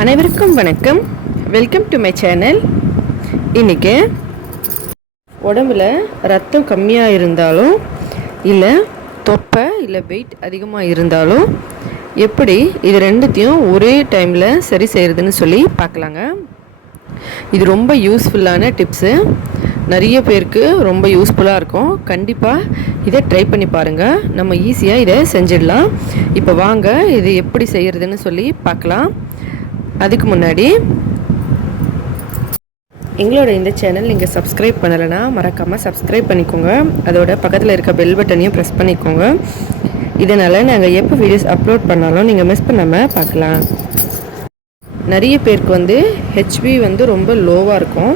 அனைவருக்கும் வணக்கம். Welcome to my channel இன்றைக்கி உடம்புல ரத்தம் கம்மியாக இருந்தாலும் இல்லை தொப்பை இல்லை வெயிட் அதிகமாக இருந்தாலும் எப்படி இது ரெண்டுத்தையும் ஒரே டைமில் சரி செய்கிறதுன்னு சொல்லி பார்க்கலாங்க. இது ரொம்ப யூஸ்ஃபுல்லான டிப்ஸு நிறைய பேருக்கு ரொம்ப யூஸ்ஃபுல்லாக இருக்கும். கண்டிப்பாக இதை ட்ரை பண்ணி பாருங்கள் நம்ம ஈஸியாக இதை செஞ்சிடலாம். இப்போ வாங்க இது எப்படி செய்கிறதுன்னு சொல்லி பார்க்கலாம். அதுக்கு முன்னாடி எங்களோட இந்த சேனல் நீங்கள் சப்ஸ்கிரைப் பண்ணலைன்னா மறக்காமல் சப்ஸ்கிரைப் பண்ணிக்கோங்க. அதோட பக்கத்தில் இருக்க பெல் பட்டனையும் ப்ரெஸ் பண்ணிக்கோங்க. இதனால் நாங்கள் எப்போ வீடியோஸ் அப்லோட் பண்ணாலும் நீங்கள் மிஸ் பண்ணாமல் பார்க்கலாம். நிறைய பேருக்கு வந்து ஹெச்பி வந்து ரொம்ப லோவாக இருக்கும்.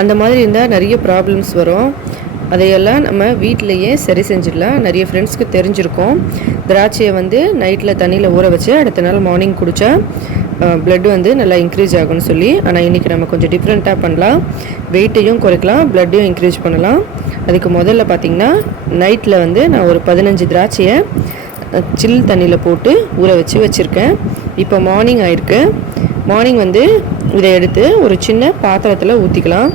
அந்த மாதிரி இருந்தால் நிறைய ப்ராப்ளம்ஸ் வரும். அதையெல்லாம் நம்ம வீட்டிலையே சரி செஞ்சிடலாம். நிறைய ஃப்ரெண்ட்ஸ்க்கு தெரிஞ்சிருக்கோம். திராட்சையை வந்து நைட்டில் தண்ணியில் ஊற வச்சு அடுத்த நாள் மார்னிங் குடித்தா ப்ளட் வந்து நல்லா இன்க்ரீஸ் ஆகும்னு சொல்லி ஆனால் இன்றைக்கி நம்ம கொஞ்சம் டிஃப்ரெண்ட்டாக பண்ணலாம். வெயிட்டையும் குறைக்கலாம் ப்ளட்டையும் இன்க்ரீஸ் பண்ணலாம். அதுக்கு முதல்ல பார்த்திங்கன்னா நைட்டில் வந்து நான் ஒரு பதினஞ்சு திராட்சையை சில் தண்ணியில் போட்டு ஊற வச்சு வச்சுருக்கேன். இப்போ மார்னிங் ஆயிருக்கு. மார்னிங் வந்து இதை எடுத்து ஒரு சின்ன பாத்திரத்தில் ஊற்றிக்கலாம்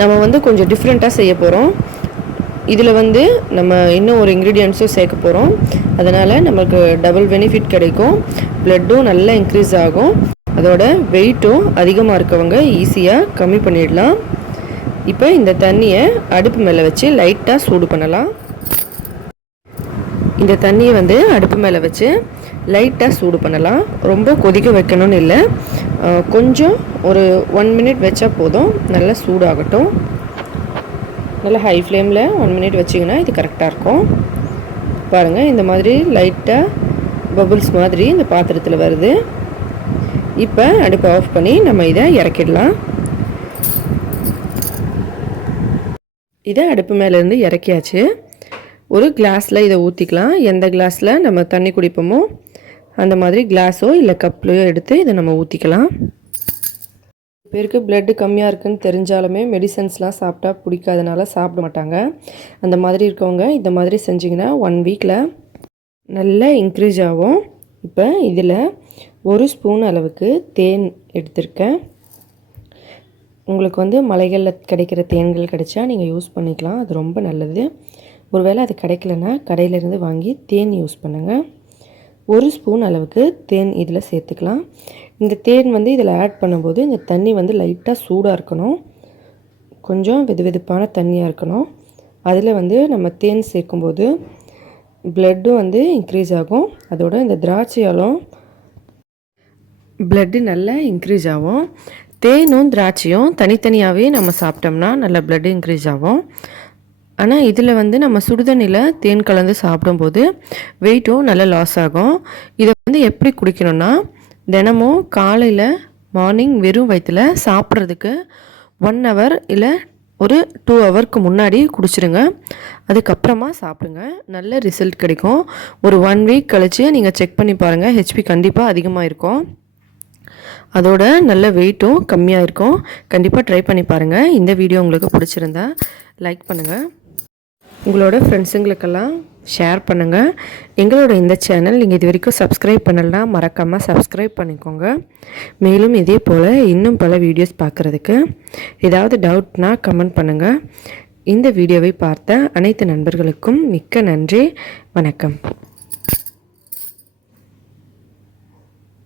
நம்ம வந்து கொஞ்சம் டிஃப்ரெண்ட்டாக செய்ய போகிறோம் இதில் வந்து நம்ம இன்னும் ஒரு இன்க்ரீடியன்ஸும் சேர்க்க போகிறோம் அதனால் நமக்கு டபுள் பெனிஃபிட் கிடைக்கும். ப்ளட்டும் நல்லா இன்க்ரீஸ் ஆகும். அதோட வெயிட்டும் அதிகமாக இருக்கவங்க ஈஸியாக கம்மி பண்ணிடலாம். இப்போ இந்த தண்ணியை அடுப்பு மேலே வச்சு லைட்டாக சூடு பண்ணலாம். இந்த தண்ணியை வந்து அடுப்பு மேலே வச்சு லைட்டாக சூடு பண்ணலாம். ரொம்ப கொதிக்க வைக்கணும்னு இல்லை. கொஞ்சம் ஒரு ஒன் மினிட் வச்சா போதும். நல்லா சூடாகட்டும். நல்லா ஹை ஃப்ளேமில் ஒன் மினிட் வச்சிங்கன்னா இது கரெக்டாக இருக்கும். பாருங்கள் இந்த மாதிரி லைட்டாக பபுள்ஸ் மாதிரி இந்த பாத்திரத்தில் வருது. இப்போ அடுப்பை ஆஃப் பண்ணி நம்ம இதை இறக்கிடலாம். இதை அடுப்பு மேலேருந்து இறக்கியாச்சு. ஒரு கிளாஸில் இதை ஊற்றிக்கலாம் எந்த கிளாஸில் நம்ம தண்ணி குடிப்போமோ அந்த மாதிரி கிளாஸோ இல்லை கப்லையோ எடுத்து இதை நம்ம ஊற்றிக்கலாம் பேருக்கு பிளட்டு கம்மியாக இருக்குன்னு தெரிஞ்சாலுமே மெடிசன்ஸ்லாம் சாப்பிட்டா பிடிக்காதனால சாப்பிட மாட்டாங்க. அந்த மாதிரி இருக்கவங்க இந்த மாதிரி செஞ்சிங்கன்னா ஒன் வீக்கில் நல்லா இன்க்ரீஸ் ஆகும். இப்போ இதில் ஒரு ஸ்பூன் அளவுக்கு தேன் எடுத்திருக்கேன். உங்களுக்கு வந்து மலைகளில் கிடைக்கிற தேன்கள் கிடைச்சா நீங்கள் யூஸ் பண்ணிக்கலாம். அது ரொம்ப நல்லது. ஒருவேளை அது கிடைக்கலன்னா கடையிலேருந்து வாங்கி தேன் யூஸ் பண்ணுங்கள் ஒரு ஸ்பூன் அளவுக்கு தேன் இதில் சேர்த்துக்கலாம். இந்த தேன் வந்து இதில் ஆட் பண்ணும்போது இந்த தண்ணி வந்து லைட்டாக சூடாக இருக்கணும். கொஞ்சம் வெது வெதுப்பான தண்ணியாக இருக்கணும். அதில் வந்து நம்ம தேன் சேர்க்கும்போது ப்ளட்டும் வந்து இன்க்ரீஸ் ஆகும். அதோட இந்த திராட்சையாலும் ப்ளட்டு நல்லா இன்க்ரீஸ் ஆகும். தேனும் திராட்சையும் தனித்தனியாகவே நம்ம சாப்பிட்டோம்னா நல்லா ப்ளட் இன்க்ரீஸ் ஆகும். ஆனால் இதில் வந்து நம்ம சுடுதண்ணியில் தேன் கலந்து சாப்பிடும்போது வெயிட்டும் நல்லா லாஸ் ஆகும். இதை வந்து எப்படி குடிக்கணும்னா தினமும் காலையில் மார்னிங் வெறும் வயிற்றில் சாப்பிட்றதுக்கு ஒன் ஹவர் இல்லை ஒரு டூ ஹவருக்கு முன்னாடி குடிச்சிருங்க. அதுக்கப்புறமா சாப்பிடுங்க. நல்ல ரிசல்ட் கிடைக்கும். ஒரு ஒன் வீக் கழித்து நீங்கள் செக் பண்ணி பாருங்கள் ஹெச்பி கண்டிப்பாக அதிகமாக இருக்கும். அதோட நல்ல வெயிட்டும் கம்மியாக இருக்கும். கண்டிப்பாக ட்ரை பண்ணி பாருங்கள் இந்த வீடியோ உங்களுக்கு பிடிச்சிருந்தா லைக் பண்ணுங்கள் உங்களோட ஃப்ரெண்ட்ஸுங்களுக்கெல்லாம் ஷேர் பண்ணுங்கள் எங்களோட இந்த சேனல் நீங்கள் இது வரைக்கும் சப்ஸ்கிரைப் பண்ணலாம் மறக்காமல் சப்ஸ்கிரைப் பண்ணிக்கோங்க. மேலும் இதே போல் இன்னும் பல வீடியோஸ் பார்க்குறதுக்கு ஏதாவது டவுட்னா கமெண்ட் பண்ணுங்கள் இந்த வீடியோவை பார்த்த அனைத்து நண்பர்களுக்கும் மிக்க நன்றி. வணக்கம்.